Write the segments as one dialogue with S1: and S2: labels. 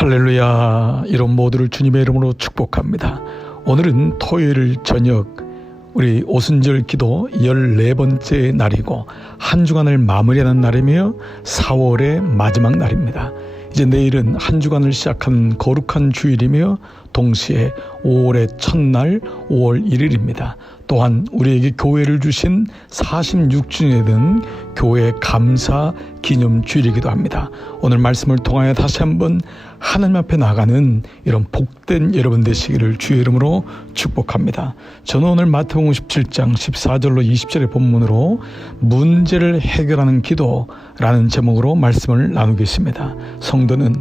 S1: 할렐루야 이런 모두를 주님의 이름으로 축복합니다. 오늘은 토요일 저녁 우리 오순절 기도 14번째 날이고 한 주간을 마무리하는 날이며 4월의 마지막 날입니다. 이제 내일은 한 주간을 시작한 거룩한 주일이며 동시에 5월의 첫날 5월 1일입니다. 또한 우리에게 교회를 주신 46주년에 든 교회 감사 기념 주일이기도 합니다. 오늘 말씀을 통하여 다시 한번 하나님 앞에 나가는 이런 복된 여러분 되시기를 주의 이름으로 축복합니다. 저는 오늘 마태복음 17장 14절로 20절의 본문으로 문제를 해결하는 기도라는 제목으로 말씀을 나누겠습니다. 성도는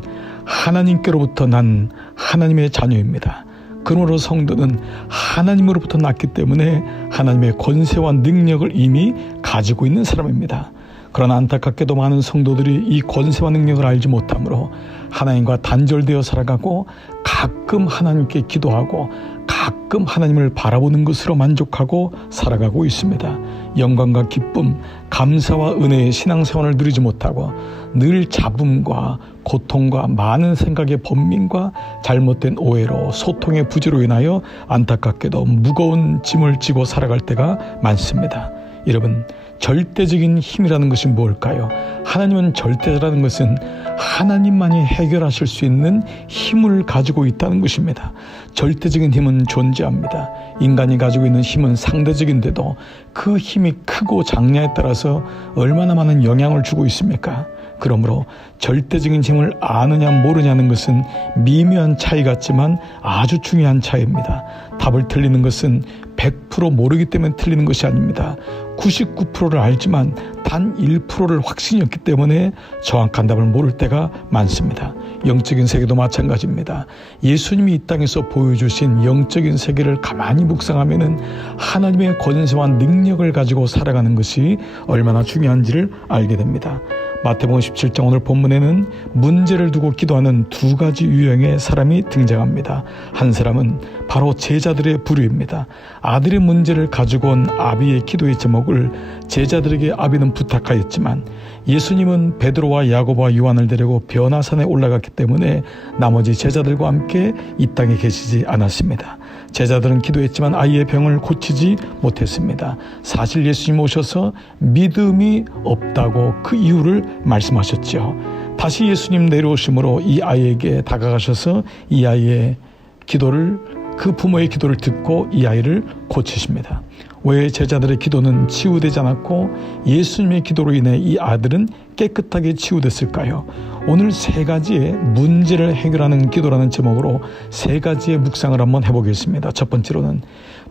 S1: 하나님께로부터 난 하나님의 자녀입니다. 그러므로 성도는 하나님으로부터 났기 때문에 하나님의 권세와 능력을 이미 가지고 있는 사람입니다. 그러나 안타깝게도 많은 성도들이 이 권세와 능력을 알지 못하므로 하나님과 단절되어 살아가고 가끔 하나님께 기도하고 가끔 하나님을 바라보는 것으로 만족하고 살아가고 있습니다. 영광과 기쁨, 감사와 은혜의 신앙생활을 누리지 못하고 늘 잡음과 고통과 많은 생각의 번민과 잘못된 오해로 소통의 부재로 인하여 안타깝게도 무거운 짐을 지고 살아갈 때가 많습니다. 여러분, 절대적인 힘이라는 것이 뭘까요? 하나님은 절대라는 것은 하나님만이 해결하실 수 있는 힘을 가지고 있다는 것입니다. 절대적인 힘은 존재합니다. 인간이 가지고 있는 힘은 상대적인데도 그 힘이 크고 작냐에 따라서 얼마나 많은 영향을 주고 있습니까? 그러므로 절대적인 힘을 아느냐 모르냐는 것은 미묘한 차이 같지만 아주 중요한 차이입니다. 답을 틀리는 것은 100% 모르기 때문에 틀리는 것이 아닙니다. 99%를 알지만 단 1%를 확신이 없기 때문에 정확한 답을 모를 때가 많습니다. 영적인 세계도 마찬가지입니다. 예수님이 이 땅에서 보여주신 영적인 세계를 가만히 묵상하면은 하나님의 권세와 능력을 가지고 살아가는 것이 얼마나 중요한지를 알게 됩니다. 마태복음 17장 오늘 본문에는 문제를 두고 기도하는 두 가지 유형의 사람이 등장합니다. 한 사람은 바로 제자들의 부류입니다. 아들의 문제를 가지고 온 아비의 기도의 제목을 제자들에게 아비는 부탁하였지만 예수님은 베드로와 야고보와 요한을 데리고 변화산에 올라갔기 때문에 나머지 제자들과 함께 이 땅에 계시지 않았습니다. 제자들은 기도했지만 아이의 병을 고치지 못했습니다. 사실 예수님 오셔서 믿음이 없다고 그 이유를 말씀하셨죠. 다시 예수님 내려오심으로 이 아이에게 다가가셔서 이 아이의 기도를 그 부모의 기도를 듣고 이 아이를 고치십니다. 왜 제자들의 기도는 치유되지 않았고 예수님의 기도로 인해 이 아들은 깨끗하게 치유됐을까요? 오늘 세 가지의 문제를 해결하는 기도라는 제목으로 세 가지의 묵상을 한번 해보겠습니다. 첫 번째로는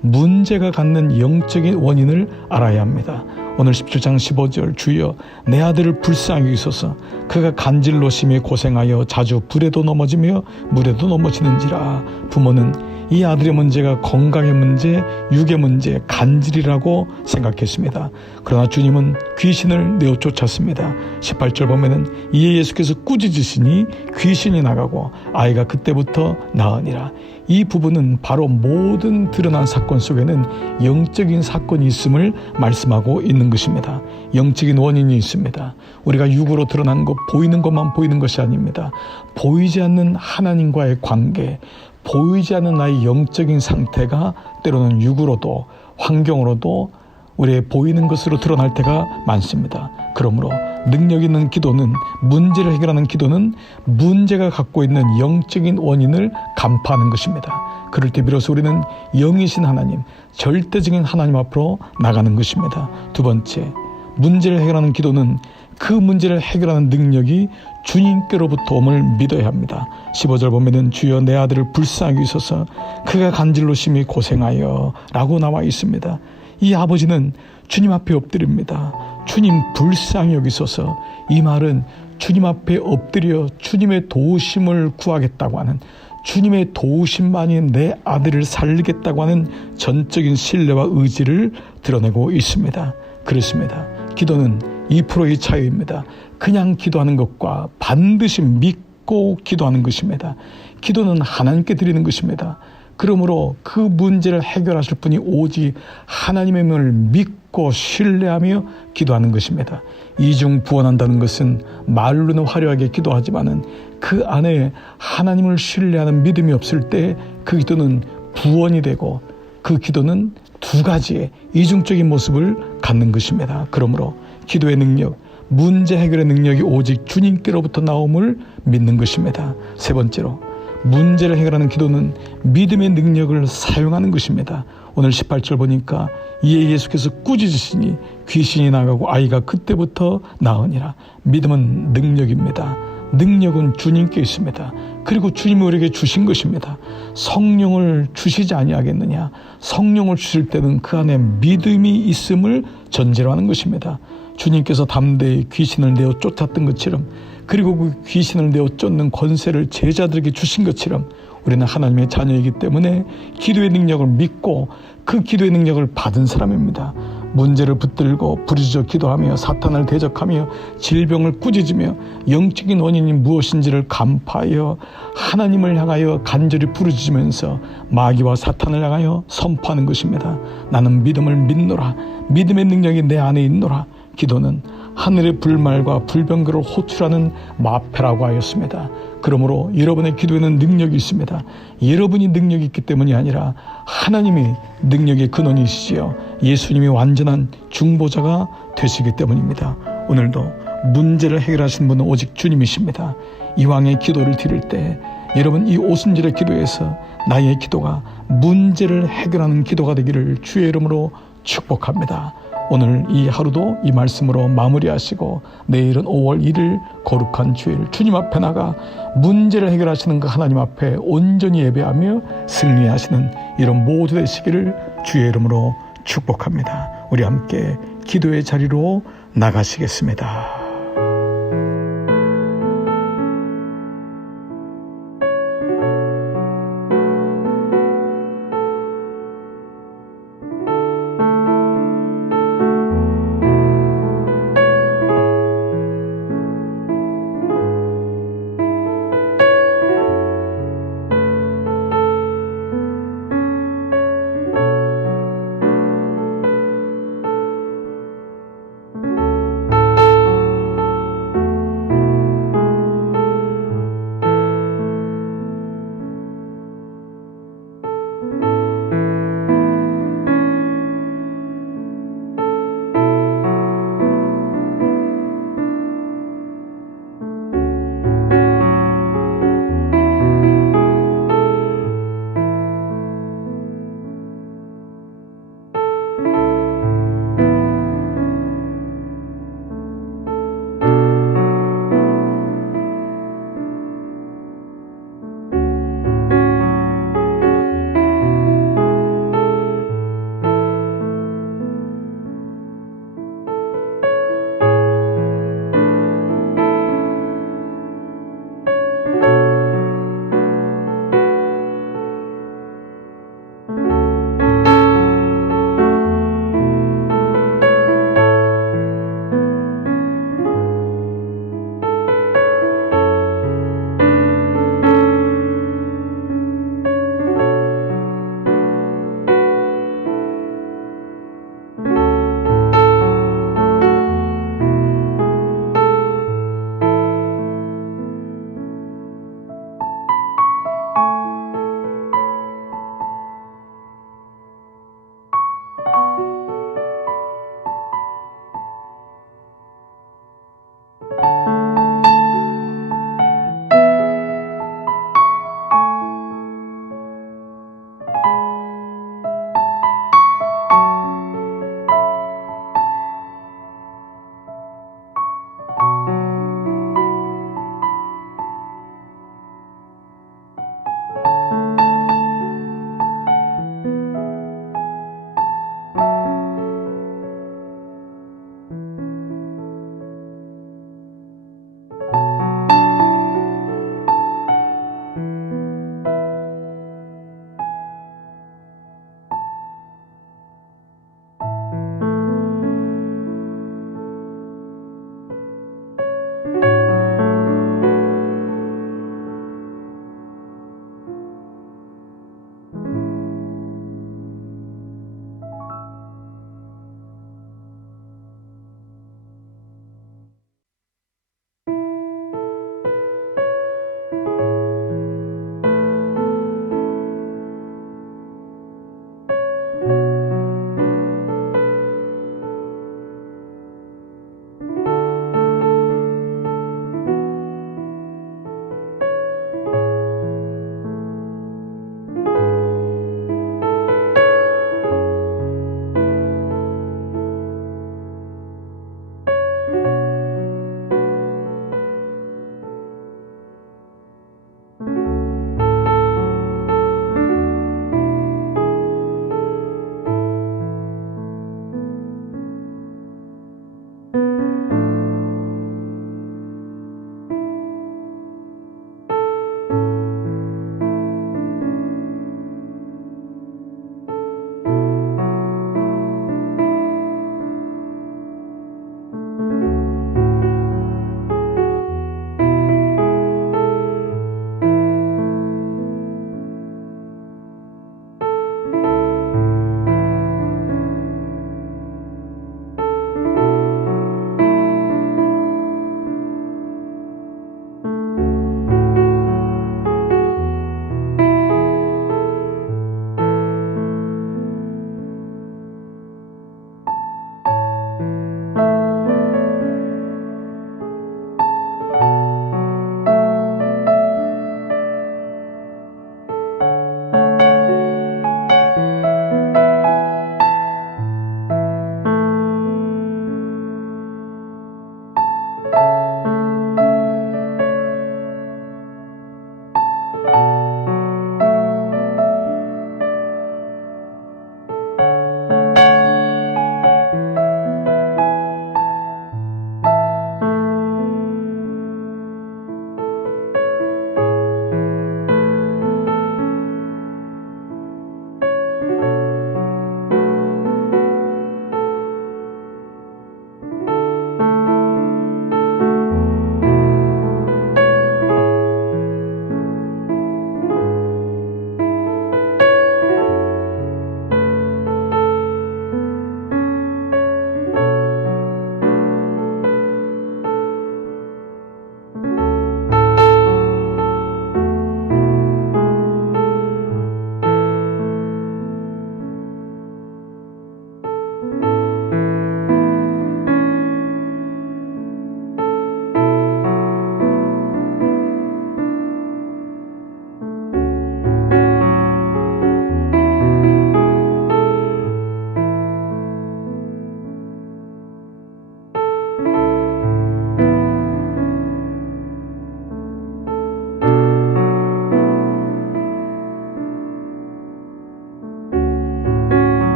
S1: 문제가 갖는 영적인 원인을 알아야 합니다. 오늘 17장 15절 주여 내 아들을 불쌍히 있어서 그가 간질로 심히 고생하여 자주 불에도 넘어지며 물에도 넘어지는지라 부모는 이 아들의 문제가 건강의 문제, 육의 문제, 간질이라고 생각했습니다. 그러나 주님은 귀신을 내어 쫓았습니다. 18절 보면은 이에 예수께서 꾸짖으시니 귀신이 나가고 아이가 그때부터 나으니라. 이 부분은 바로 모든 드러난 사건 속에는 영적인 사건이 있음을 말씀하고 있는 것입니다. 영적인 원인이 있습니다. 우리가 육으로 드러난 것, 보이는 것만 보이는 것이 아닙니다. 보이지 않는 하나님과의 관계, 보이지 않는 나의 영적인 상태가 때로는 육으로도 환경으로도 우리의 보이는 것으로 드러날 때가 많습니다. 그러므로 능력 있는 기도는 문제를 해결하는 기도는 문제가 갖고 있는 영적인 원인을 간파하는 것입니다. 그럴 때 비로소 우리는 영이신 하나님, 절대적인 하나님 앞으로 나가는 것입니다. 두 번째, 문제를 해결하는 기도는 그 문제를 해결하는 능력이 주님께로부터 옴을 믿어야 합니다. 15절 보면은 주여 내 아들을 불쌍히 있어서 그가 간질로 심히 고생하여 라고 나와 있습니다. 이 아버지는 주님 앞에 엎드립니다. 주님 불쌍히 여기소서 이 말은 주님 앞에 엎드려 주님의 도우심을 구하겠다고 하는 주님의 도우심만이 내 아들을 살리겠다고 하는 전적인 신뢰와 의지를 드러내고 있습니다. 그렇습니다. 기도는 2%의 차이입니다. 그냥 기도하는 것과 반드시 믿고 기도하는 것입니다. 기도는 하나님께 드리는 것입니다. 그러므로 그 문제를 해결하실 분이 오직 하나님임을 믿고 신뢰하며 기도하는 것입니다. 이중 구원한다는 것은 말로는 화려하게 기도하지만은 그 안에 하나님을 신뢰하는 믿음이 없을 때 그 기도는 부원이 되고 그 기도는 두 가지의 이중적인 모습을 갖는 것입니다. 그러므로 기도의 능력, 문제 해결의 능력이 오직 주님께로부터 나옴을 믿는 것입니다. 세 번째로 문제를 해결하는 기도는 믿음의 능력을 사용하는 것입니다. 오늘 18절 보니까 이에 예수께서 꾸짖으시니 귀신이 나가고 아이가 그때부터 나으니라. 믿음은 능력입니다. 능력은 주님께 있습니다. 그리고 주님이 우리에게 주신 것입니다. 성령을 주시지 아니하겠느냐? 성령을 주실 때는 그 안에 믿음이 있음을 전제로 하는 것입니다. 주님께서 담대히 귀신을 내어 쫓았던 것처럼 그리고 그 귀신을 내어 쫓는 권세를 제자들에게 주신 것처럼 우리는 하나님의 자녀이기 때문에 기도의 능력을 믿고 그 기도의 능력을 받은 사람입니다. 문제를 붙들고 부르짖어 기도하며 사탄을 대적하며 질병을 꾸짖으며 영적인 원인이 무엇인지를 간파하여 하나님을 향하여 간절히 부르짖으면서 마귀와 사탄을 향하여 선포하는 것입니다. 나는 믿음을 믿노라. 믿음의 능력이 내 안에 있노라. 기도는 하늘의 불말과 불병거를 호출하는 마패라고 하였습니다. 그러므로 여러분의 기도에는 능력이 있습니다. 여러분이 능력이 있기 때문이 아니라 하나님이 능력의 근원이시지요. 예수님이 완전한 중보자가 되시기 때문입니다. 오늘도 문제를 해결하신 분은 오직 주님이십니다. 이왕의 기도를 드릴 때 여러분 이 오순절의 기도에서 나의 기도가 문제를 해결하는 기도가 되기를 주의 이름으로 축복합니다. 오늘 이 하루도 이 말씀으로 마무리하시고 내일은 5월 1일 거룩한 주일 주님 앞에 나가 문제를 해결하시는 그 하나님 앞에 온전히 예배하며 승리하시는 이런 모두 되시기를 주의 이름으로 축복합니다. 우리 함께 기도의 자리로 나가시겠습니다.